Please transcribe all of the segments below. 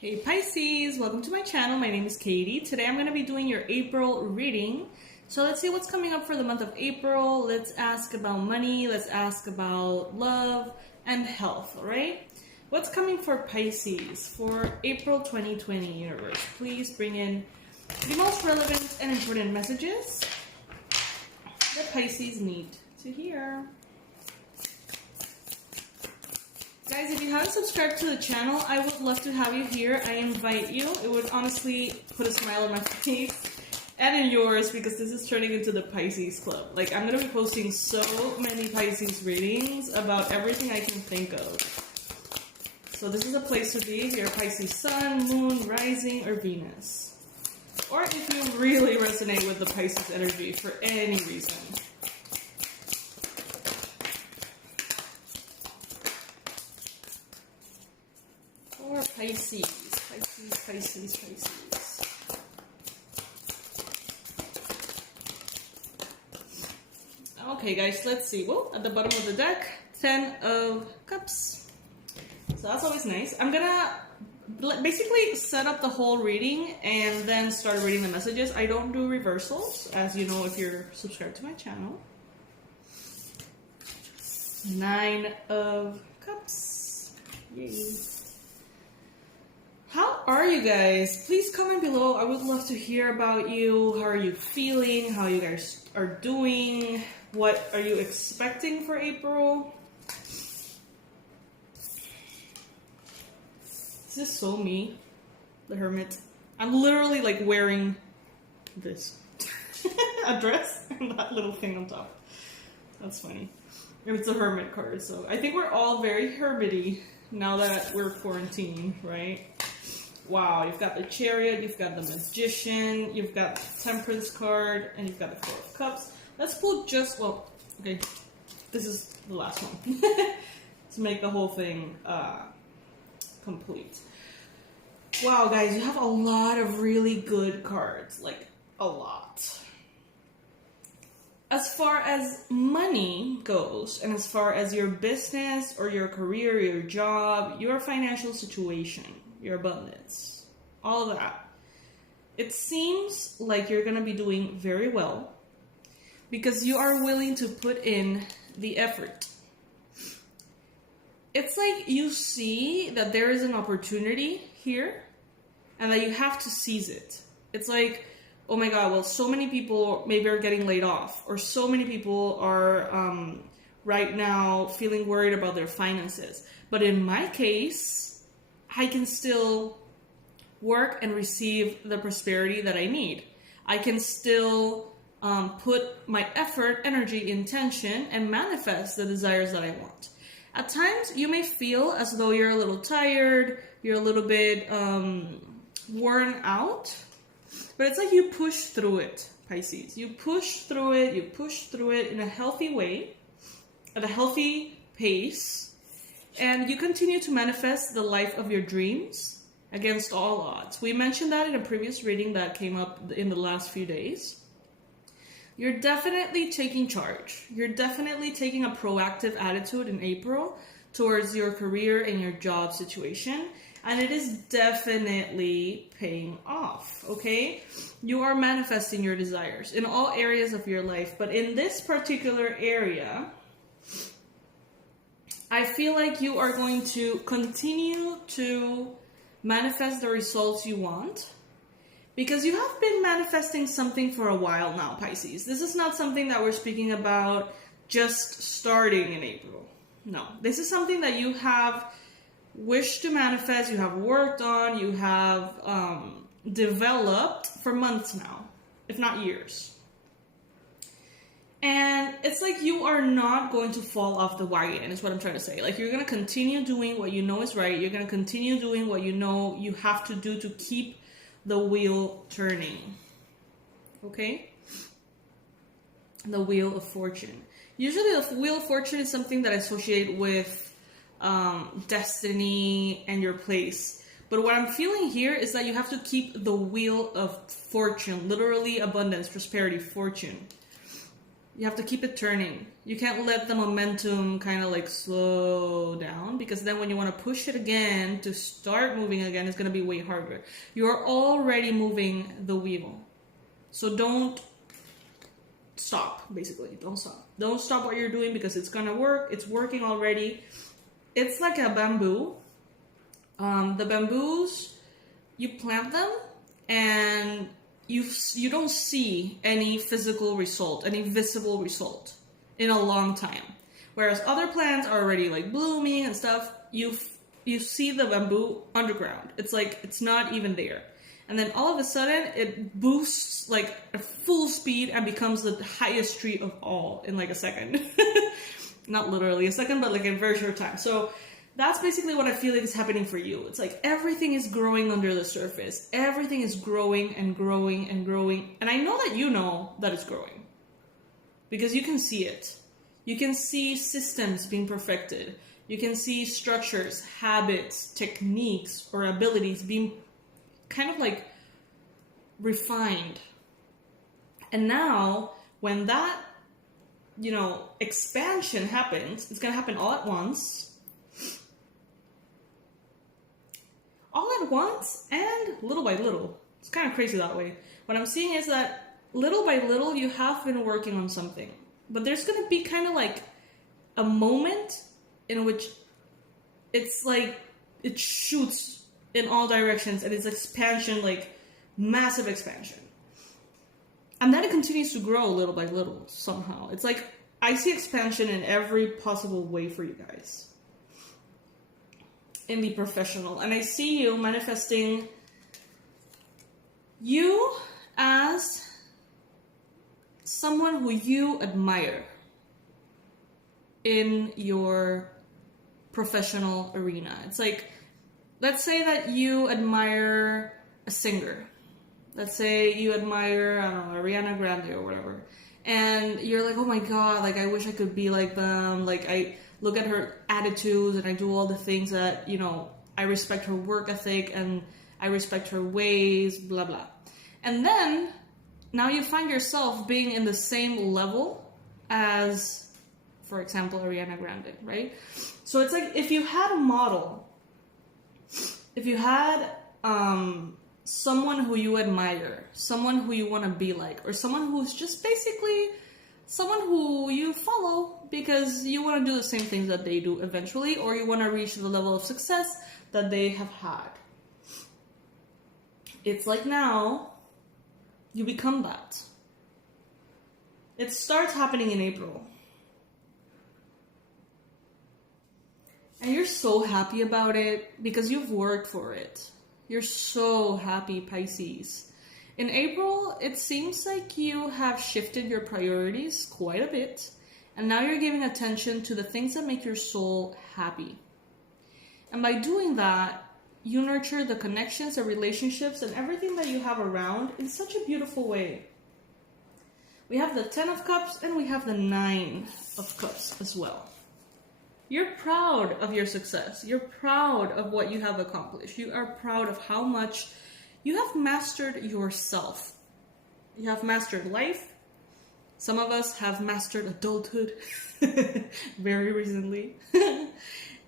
Hey Pisces, welcome to my channel. My name is Katie. Today I'm going to be doing your April reading. So let's see what's coming up for the month of April. Let's ask about money, let's ask about love and health, all right? What's coming for Pisces for April 2020, universe? Please bring in the most relevant and important messages that Pisces need to hear. Guys, if you haven't subscribed to the channel, I would love to have you here. I invite you. It would honestly put a smile on my face and in yours because this is turning into the Pisces club. Like, I'm going to be posting so many Pisces readings about everything I can think of. So this is a place to be if you're a Pisces sun, moon, rising, or Venus. Or if you really resonate with the Pisces energy for any reason. Or Pisces. Okay, guys, let's see. Well, at the bottom of the deck, 10 of Cups. So that's always nice. I'm gonna basically set up the whole reading and then start reading the messages. I don't do reversals, as you know if you're subscribed to my channel. 9 of Cups. Yay. How are you guys? Please comment below. I would love to hear about you. How are you feeling? How you guys are doing? What are you expecting for April? Is this so me? The Hermit. I'm literally like wearing this. A dress and that little thing on top. That's funny. It's a Hermit card, so I think we're all very hermity now that we're quarantined, right? Wow, you've got the Chariot, you've got the Magician, you've got the Temperance card, and you've got the Four of Cups. Let's pull just, well, okay, this is the last one. To make the whole thing complete. Wow, guys, you have a lot of really good cards, like a lot. As far as money goes, and as far as your business or your career, your job, your financial situation, your abundance, all of that, it seems like you're going to be doing very well because you are willing to put in the effort. It's like you see that there is an opportunity here and that you have to seize it. It's like, oh my God, well, so many people maybe are getting laid off, or so many people are right now feeling worried about their finances. But in my case, I can still work and receive the prosperity that I need. I can still put my effort, energy, intention, and manifest the desires that I want. At times, you may feel as though you're a little tired, you're a little bit worn out, but it's like you push through it, Pisces. You push through it in a healthy way, at a healthy pace, and you continue to manifest the life of your dreams against all odds. We mentioned that in a previous reading that came up in the last few days. You're definitely taking charge. You're definitely taking a proactive attitude in April towards your career and your job situation. And it is definitely paying off, okay? You are manifesting your desires in all areas of your life. But in this particular area, I feel like you are going to continue to manifest the results you want because you have been manifesting something for a while now, Pisces. This is not something that we're speaking about just starting in April. No, this is something that you have wished to manifest, you have worked on, you have developed for months now, if not years. And it's like you are not going to fall off the wagon, is what I'm trying to say. Like, you're going to continue doing what you know is right. You're going to continue doing what you know you have to do to keep the wheel turning. Okay? The Wheel of Fortune. Usually the Wheel of Fortune is something that I associate with destiny and your place. But what I'm feeling here is that you have to keep the Wheel of Fortune, literally abundance, prosperity, fortune. You have to keep it turning. You can't let the momentum kind of like slow down, because then when you want to push it again to start moving again, it's going to be way harder. You're already moving the wheel. So don't stop, basically. Don't stop. Don't stop what you're doing, because it's going to work. It's working already. It's like a bamboo. The bamboos, you plant them and you don't see any physical result, any visible result in a long time. Whereas other plants are already like blooming and stuff, you see the bamboo underground. It's like it's not even there. And then all of a sudden it boosts like at full speed and becomes the highest tree of all in like a second. Not literally a second, but like in a very short time. So that's basically what I feel like is happening for you. It's like everything is growing under the surface. Everything is growing and growing and growing. And I know that you know that it's growing, because you can see it. You can see systems being perfected. You can see structures, habits, techniques, or abilities being kind of like refined. And now when that, expansion happens, it's going to happen all at once. All at once and little by little. It's kind of crazy that way. What I'm seeing is that little by little you have been working on something. But there's going to be kind of like a moment in which it's like it shoots in all directions and it's expansion, like massive expansion. And then it continues to grow little by little somehow. It's like I see expansion in every possible way for you guys. In the professional, and I see you manifesting you as someone who you admire in your professional arena. It's like, let's say that you admire a singer. Let's say you admire, I don't know, Ariana Grande or whatever. And you're like, oh my God, like I wish I could be like them. Like I look at her attitudes and I do all the things that, I respect her work ethic and I respect her ways, blah, blah. And then now you find yourself being in the same level as, for example, Ariana Grande, right? So it's like if you had a model, if you had someone who you admire, someone who you want to be like, or someone who's just basically someone who you follow because you want to do the same things that they do eventually, or you want to reach the level of success that they have had. It's like now you become that. It starts happening in April. And you're so happy about it because you've worked for it. You're so happy, Pisces. In April, it seems like you have shifted your priorities quite a bit, and now you're giving attention to the things that make your soul happy. And by doing that, you nurture the connections, the relationships, and everything that you have around in such a beautiful way. We have the 10 of Cups and we have the 9 of Cups as well. You're proud of your success. You're proud of what you have accomplished. You are proud of how much you have mastered yourself. You have mastered life. Some of us have mastered adulthood very recently.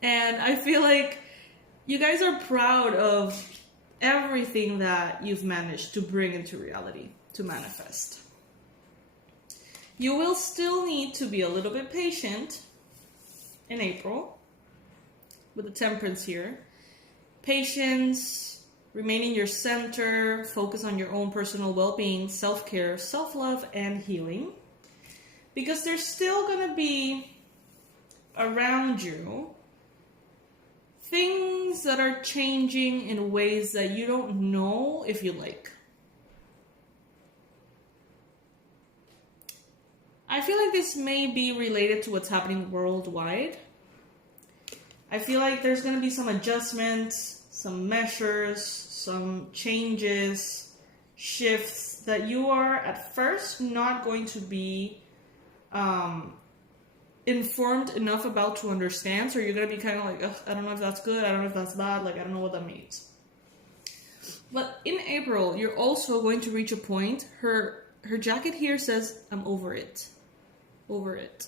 And I feel like you guys are proud of everything that you've managed to bring into reality, to manifest. You will still need to be a little bit patient in April with the Temperance here. Patience, remaining your center, focus on your own personal well-being, self-care, self-love, and healing. Because there's still going to be around you things that are changing in ways that you don't know if you like. I feel like this may be related to what's happening worldwide. I feel like there's going to be some adjustments, some measures, some changes, shifts that you are at first not going to be informed enough about to understand. So you're going to be kind of like, I don't know if that's good, I don't know if that's bad, like I don't know what that means. But in April, you're also going to reach a point. Her jacket here says, I'm over it. over it.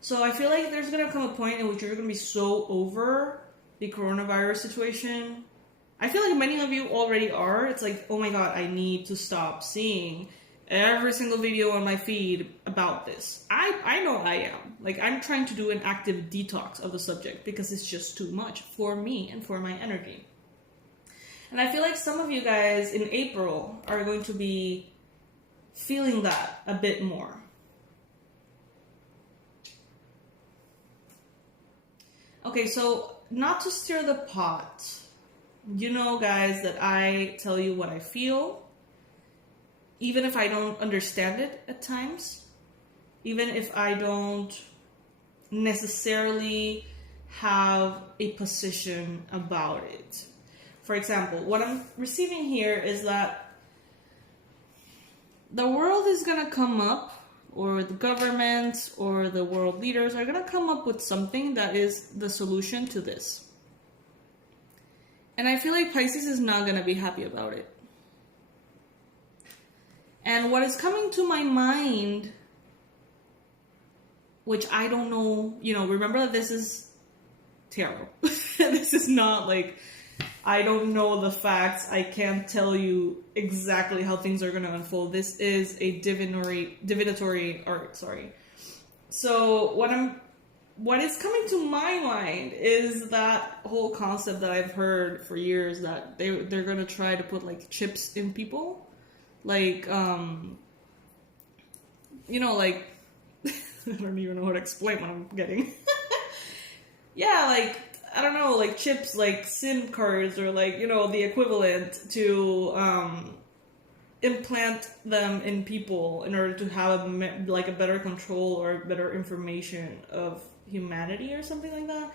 So I feel like there's gonna come a point in which you're gonna be so over the coronavirus situation. I feel like many of you already are. It's like, oh my god, I need to stop seeing every single video on my feed about this. I know I am. Like, I'm trying to do an active detox of the subject because it's just too much for me and for my energy. And I feel like some of you guys in April are going to be feeling that a bit more. Okay, so not to stir the pot, you know, guys, that I tell you what I feel, even if I don't understand it at times, even if I don't necessarily have a position about it. For example, what I'm receiving here is that the world is going to come up, or the government or the world leaders are going to come up with something that is the solution to this. And I feel like Pisces is not going to be happy about it. And what is coming to my mind, which I don't know, you know, remember that this is tarot. This is not like, I don't know the facts. I can't tell you exactly how things are going to unfold. This is a divinatory art, sorry. So what is coming to my mind is that whole concept that I've heard for years, that they're going to try to put like chips in people. Like, you know, like, I don't even know how to explain what I'm getting. Yeah, like, I don't know, like chips, like SIM cards, or like, you know, the equivalent to implant them in people in order to have a better control or better information of humanity or something like that.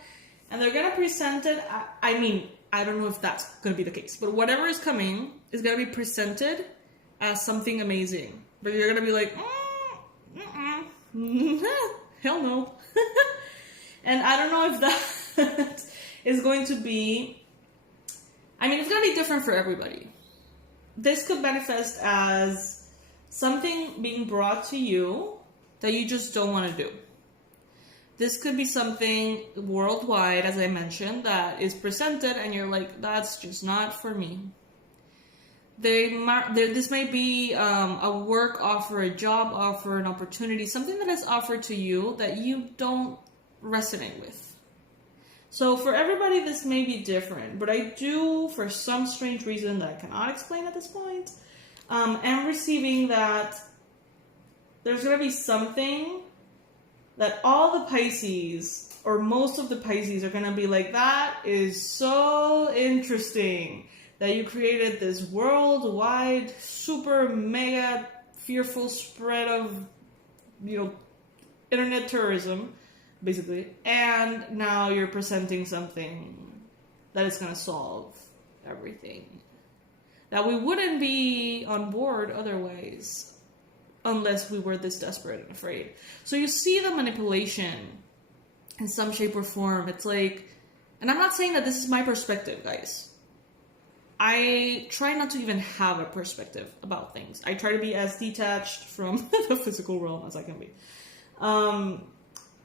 And they're gonna present it. I mean, I don't know if that's gonna be the case, but whatever is coming is gonna be presented as something amazing. But you're gonna be like, hell no. And I don't know if that is going to be, I mean, it's going to be different for everybody. This could manifest as something being brought to you that you just don't want to do. This could be something worldwide, as I mentioned, that is presented and you're like, that's just not for me. This may be a work offer, a job offer, an opportunity, something that is offered to you that you don't resonate with. So for everybody, this may be different, but I do, for some strange reason that I cannot explain at this point, am receiving that there's going to be something that all the Pisces, or most of the Pisces, are going to be like, that is so interesting that you created this worldwide, super mega fearful spread of, you know, internet tourism, basically, and now you're presenting something that is going to solve everything. That we wouldn't be on board otherwise, unless we were this desperate and afraid. So you see the manipulation in some shape or form. It's like, and I'm not saying that this is my perspective, guys. I try not to even have a perspective about things. I try to be as detached from the physical realm as I can be.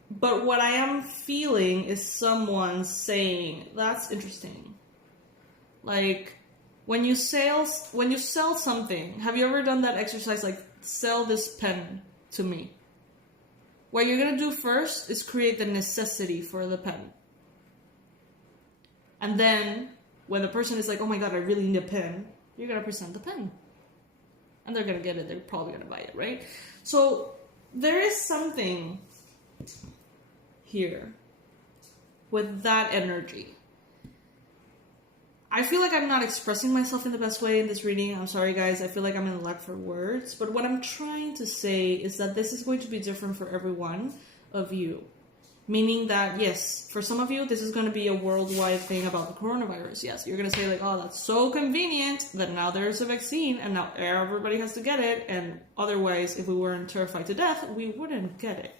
But what I am feeling is someone saying, that's interesting. Like, when you sell something, have you ever done that exercise, like, sell this pen to me? What you're going to do first is create the necessity for the pen. And then, when the person is like, oh my god, I really need a pen, you're going to present the pen. And they're going to get it. They're probably going to buy it, right? So, there is something here with that energy. I feel like I'm not expressing myself in the best way in this reading. I'm sorry, guys. I feel like I'm in lack for words. But what I'm trying to say is that this is going to be different for every one of you. Meaning that, yes, for some of you, this is going to be a worldwide thing about the coronavirus. Yes, you're going to say like, oh, that's so convenient that now there's a vaccine and now everybody has to get it. And otherwise, if we weren't terrified to death, we wouldn't get it.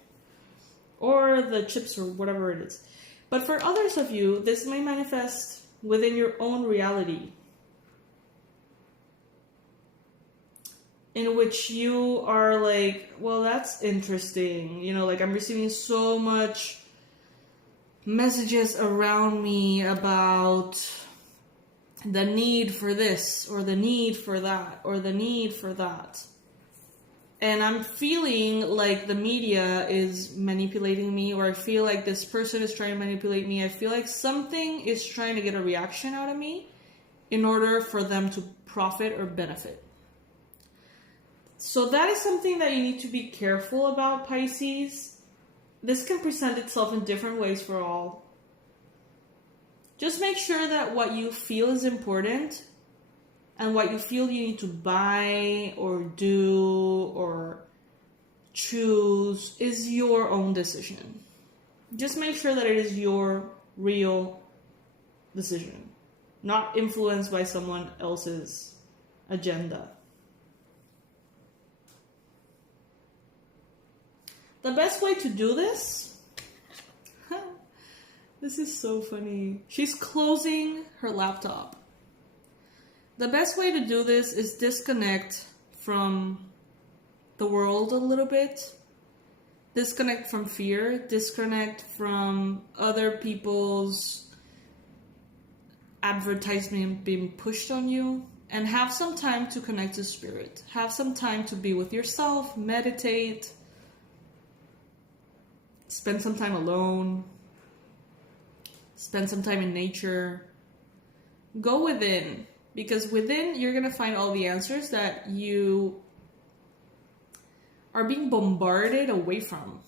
Or the chips or whatever it is. But for others of you, this may manifest within your own reality. in which you are like, well, that's interesting. You know, like I'm receiving so much messages around me about the need for this or the need for that or the need for that. And I'm feeling like the media is manipulating me, or I feel like this person is trying to manipulate me. I feel like something is trying to get a reaction out of me in order for them to profit or benefit. So that is something that you need to be careful about, Pisces. This can present itself in different ways for all. Just make sure that what you feel is important and what you feel you need to buy or do or choose is your own decision. Just make sure that it is your real decision, not influenced by someone else's agenda. The best way to do this, this is so funny. She's closing her laptop. The best way to do this is disconnect from the world a little bit. Disconnect from fear. Disconnect from other people's advertisement being pushed on you. And have some time to connect to spirit. Have some time to be with yourself. Meditate. Spend some time alone. Spend some time in nature. Go within. Because within, you're going to find all the answers that you are being bombarded away from.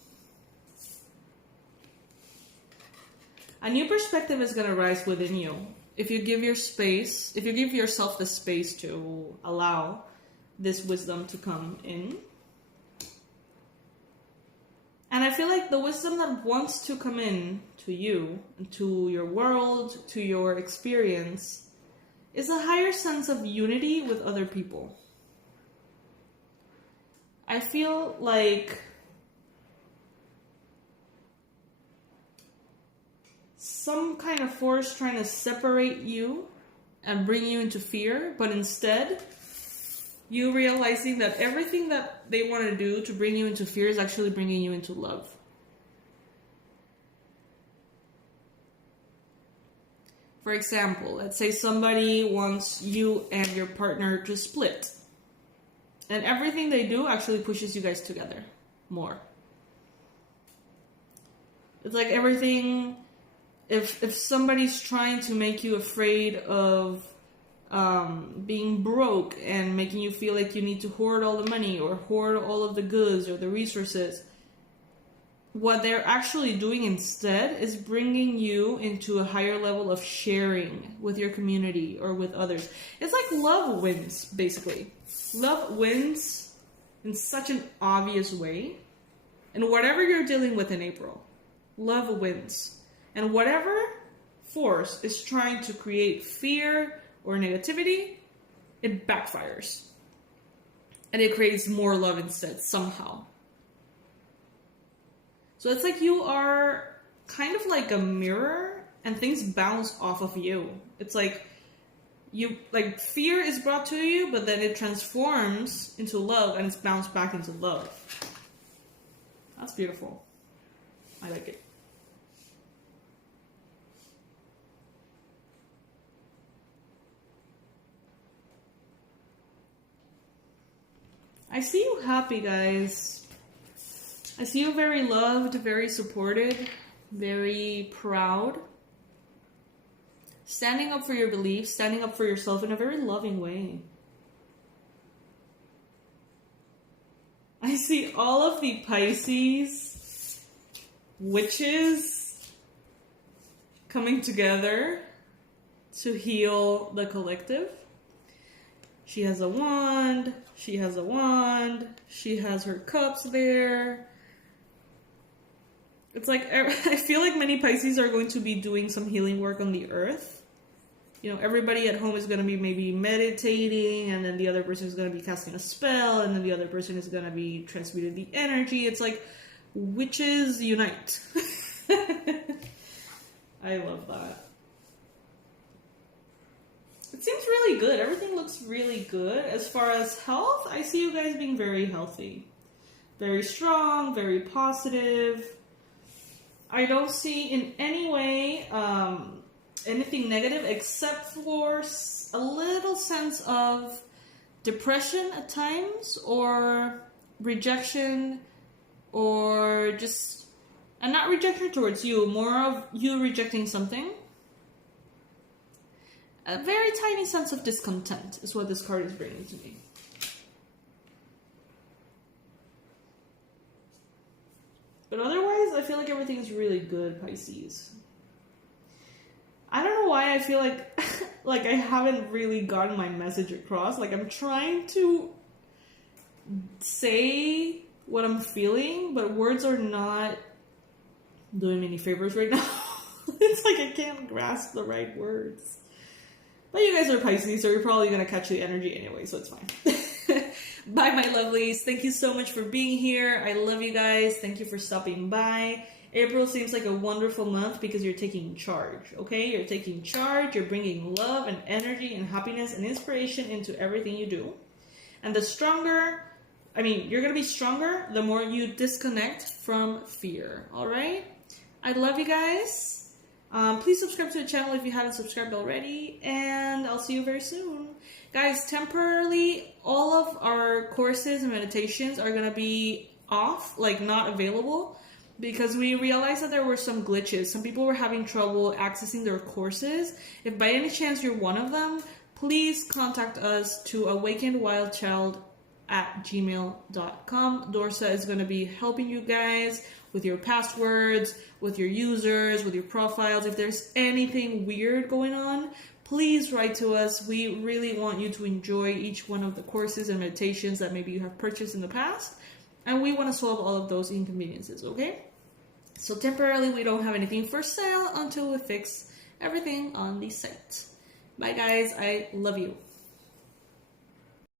A new perspective is going to rise within you. If you give yourself the space to allow this wisdom to come in. And I feel like the wisdom that wants to come in to you, to your world, to your experience, is a higher sense of unity with other people. I feel like some kind of force trying to separate you and bring you into fear, but instead, you realizing that everything that they want to do to bring you into fear is actually bringing you into love. For example, let's say somebody wants you and your partner to split. And everything they do actually pushes you guys together more. It's like everything, if somebody's trying to make you afraid of being broke and making you feel like you need to hoard all the money or hoard all of the goods or the resources, what they're actually doing instead is bringing you into a higher level of sharing with your community or with others. It's like love wins, basically. Love wins in such an obvious way. And whatever you're dealing with in April, love wins. And whatever force is trying to create fear or negativity, it backfires. And it creates more love instead, somehow. So it's like you are kind of like a mirror and things bounce off of you. It's like fear is brought to you, but then it transforms into love and it's bounced back into love. That's beautiful. I like it. I see you happy, guys. I see you very loved, very supported, very proud. Standing up for your beliefs, standing up for yourself in a very loving way. I see all of the Pisces witches coming together to heal the collective. She has a wand, she has a wand, she has her cups there. It's like, I feel like many Pisces are going to be doing some healing work on the earth. You know, everybody at home is going to be maybe meditating, and then the other person is going to be casting a spell, and then the other person is going to be transmuting the energy. It's like, witches unite. I love that. It seems really really good. Everything looks really good. As far as health, I see you guys being very healthy. Very strong, very positive. I don't see in any way anything negative except for a little sense of depression at times, or rejection, or just, and not rejection towards you, more of you rejecting something. A very tiny sense of discontent is what this card is bringing to me. But otherwise, I feel like everything is really good, Pisces. I don't know why I feel like like I haven't really gotten my message across. Like, I'm trying to say what I'm feeling, but words are not doing me any favors right now. It's like I can't grasp the right words. But you guys are Pisces, so you're probably going to catch the energy anyway, so it's fine. Bye, my lovelies. Thank you so much for being here. I love you guys. Thank you for stopping by. April seems like a wonderful month because you're taking charge, okay? You're taking charge. You're bringing love and energy and happiness and inspiration into everything you do. And the stronger, you're going to be stronger the more you disconnect from fear, all right? I love you guys. Please subscribe to the channel if you haven't subscribed already, and I'll see you very soon. Guys, temporarily, all of our courses and meditations are going to be off, like not available, because we realized that there were some glitches. Some people were having trouble accessing their courses. If by any chance you're one of them, please contact us to awakenedwildchild@gmail.com. Dorsa is going to be helping you guys with your passwords, with your users, with your profiles. If there's anything weird going on, please write to us. We really want you to enjoy each one of the courses and meditations that maybe you have purchased in the past. And we want to solve all of those inconveniences, okay? So temporarily, we don't have anything for sale until we fix everything on the site. Bye, guys. I love you.